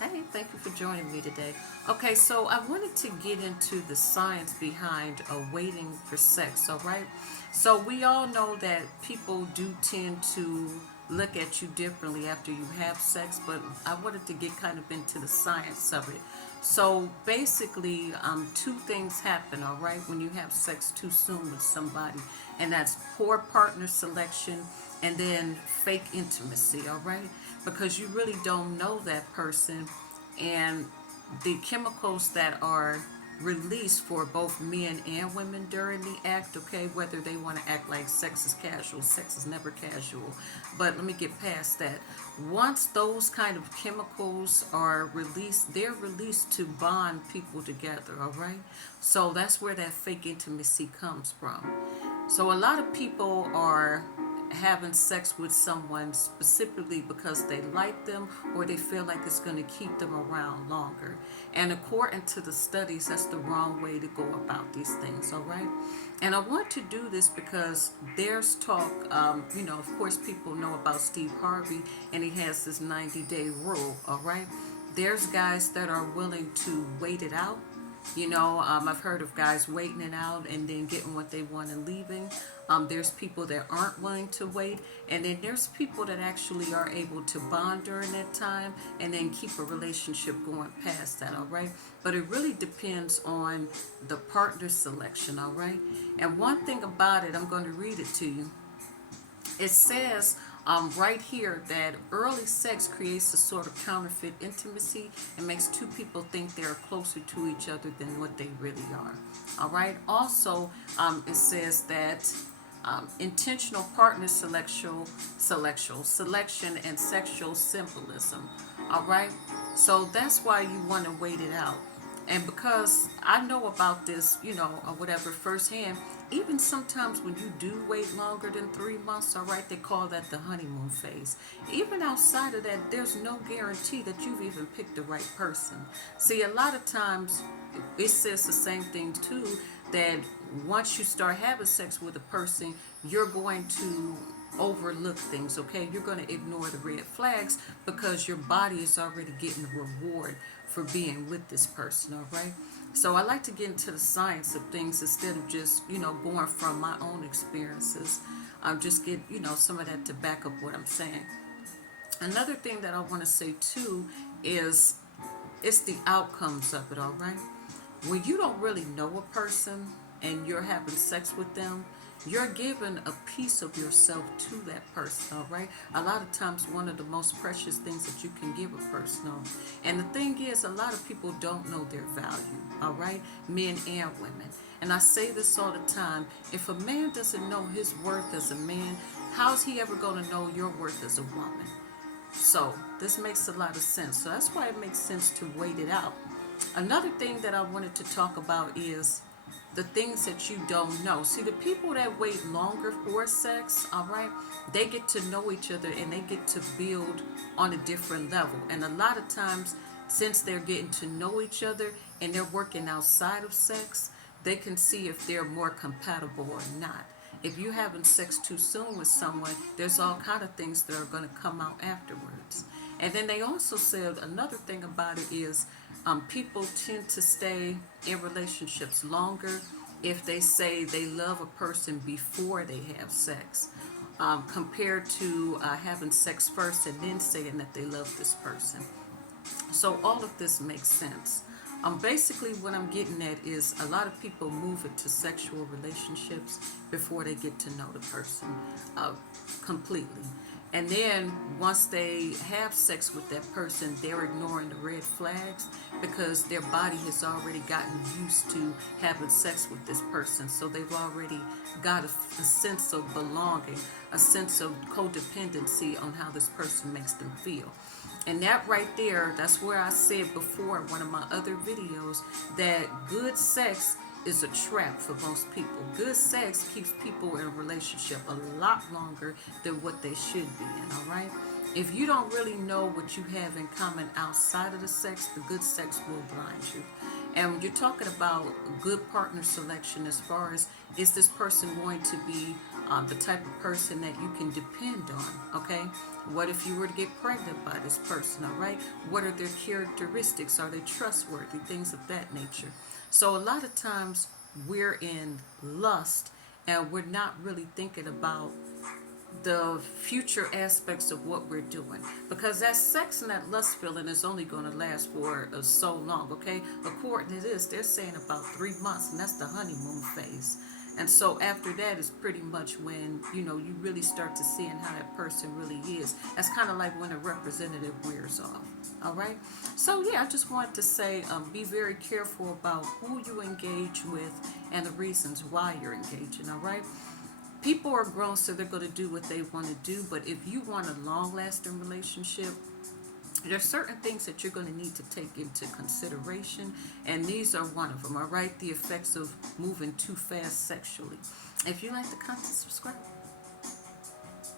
Hey, thank you for joining me today. Okay, so I wanted to get into the science behind waiting for sex, all right? So we all know that people do tend to look at you differently after you have sex, but I wanted to get kind of into the science of it. So basically, two things happen, all right, when you have sex too soon with somebody, and that's poor partner selection and then fake intimacy, all right? Because you really don't know that person, and the chemicals that are released for both men and women during the act, okay, whether they want to act like sex is casual, sex is never casual. But let me get past that. Once those kind of chemicals are released, they're released to bond people together, all right? So that's where that fake intimacy comes from. So a lot of people are having sex with someone specifically because they like them or they feel like it's going to keep them around longer. And according to the studies, that's the wrong way to go about these things, all right? And I want to do this because there's talk, of course, people know about Steve Harvey and he has this 90-day rule, all right? There's guys that are willing to wait it out. I've heard of guys waiting it out and then getting what they want and leaving. There's people that aren't willing to wait, and then there's people that actually are able to bond during that time and then keep a relationship going past that, all right? But it really depends on the partner selection, all right? And one thing about it, I'm going to read it to you. It says right here that early sex creates a sort of counterfeit intimacy and makes two people think they're closer to each other than what they really are. All right. Also, it says that intentional partner selection and sexual symbolism. All right. So that's why you want to wait it out. And because I know about this, or whatever firsthand, even sometimes when you do wait longer than 3 months, all right, they call that the honeymoon phase. Even outside of that, there's no guarantee that you've even picked the right person. See, a lot of times it says the same thing too, that once you start having sex with a person, you're going to overlook things, okay? You're going to ignore the red flags because your body is already getting a reward for being with this person, all right? So I like to get into the science of things instead of just, going from my own experiences. Just get, some of that to back up what I'm saying. Another thing that I want to say too is it's the outcomes of it, all right? When you don't really know a person and you're having sex with them, you're giving a piece of yourself to that person, all right? A lot of times, one of the most precious things that you can give a person. And the thing is, a lot of people don't know their value, all right? Men and women. And I say this all the time, if a man doesn't know his worth as a man, how's he ever going to know your worth as a woman? So this makes a lot of sense. So that's why it makes sense to wait it out. Another thing that I wanted to talk about is the things that you don't know. See, the people that wait longer for sex, all right, they get to know each other and they get to build on a different level. And a lot of times, since they're getting to know each other and they're working outside of sex, they can see if they're more compatible or not. If you're having sex too soon with someone, there's all kind of things that are going to come out afterwards. And then they also said another thing about it is people tend to stay in relationships longer if they say they love a person before they have sex, compared to having sex first and then saying that they love this person. So all of this makes sense. Basically, what I'm getting at is a lot of people move into sexual relationships before they get to know the person uh, completely. And then once they have sex with that person, they're ignoring the red flags because their body has already gotten used to having sex with this person. So they've already got a sense of belonging, a sense of codependency on how this person makes them feel. And that right there, that's where I said before in one of my other videos that good sex is a trap for most people. Good sex keeps people in a relationship a lot longer than what they should be in, all right? If you don't really know what you have in common outside of the sex, the good sex will blind you. And when you're talking about good partner selection, as far as is this person going to be the type of person that you can depend on, okay? What if you were to get pregnant by this person, all right? What are their characteristics? Are they trustworthy? Things of that nature. So a lot of times we're in lust and we're not really thinking about the future aspects of what we're doing, because that sex and that lust feeling is only going to last for so long, okay? According to this, they're saying about 3 months, and that's the honeymoon phase. And so after that is pretty much when you really start to seeing how that person really is. That's kind of like when a representative wears off. All right. So yeah, I just wanted to say, be very careful about who you engage with and the reasons why you're engaging. All right. People are grown, so they're going to do what they want to do. But if you want a long-lasting relationship, there's certain things that you're going to need to take into consideration, and these are one of them. All right, the effects of moving too fast sexually. If you like the content, subscribe.